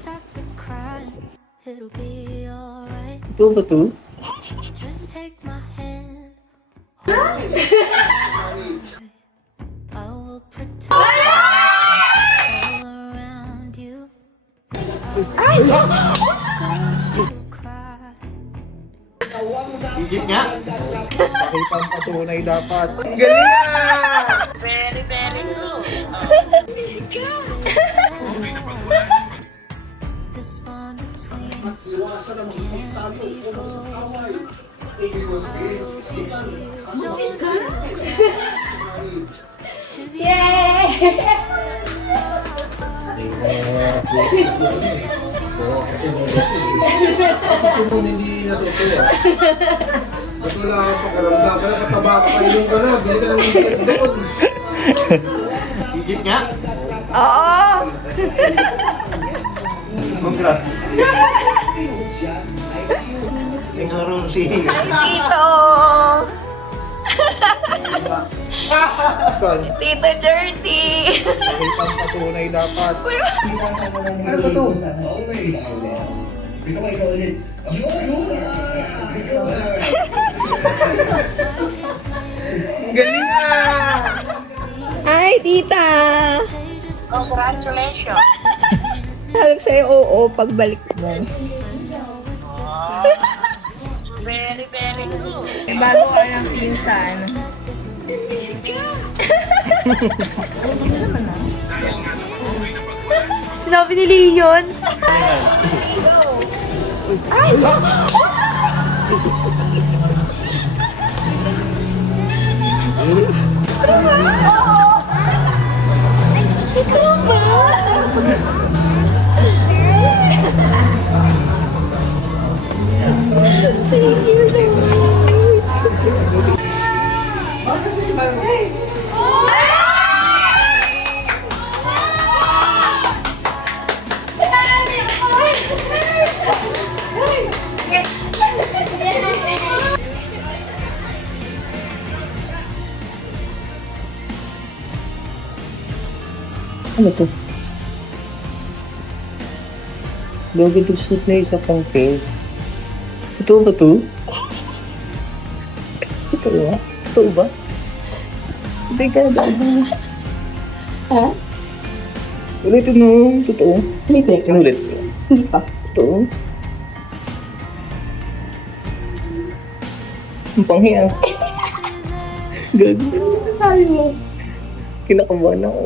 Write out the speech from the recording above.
stop the crying. It'll be alright. Totoo ba to? Just take my hand. Hold it. I will protect all around you. I will cry. Legit nga? Pakita ang patunay dapat. Galing na! Very, very good. This one between Iwasan ang magpagtago sa away. Iwas kayo sa sisikan. Susunod hindi natutuwa. Ba't wala kang pakiramdam? Kaya pataba ka kayo ka na. Bili ka ng bigat doon. Legit nga? Oo! Congrats. Tingnan Rosie. Tito! Saan? Tito Jerty! Pakita ang patunay dapat. Ano ba to? Gusto ko ikaw ulit. Galing na! Hi, tita! Congratulations. Sabi ko sa'yo, oo, pagbalik mo. Very, very good. Bago ka ng pinsan. Sinabi ni Leon. Ay! Ito ba? Thank you, Ano to? Logan to suit na isa pang pink. Totoo ba to? Totoo ba? Totoo ba? Hindi ka na. Ha? Ulitin mo. Totoo. Ulit. Inulit. Hindi pa. Totoo. Ang panghiya. Gago. Ano sasabi mo? Kinakabahan ako.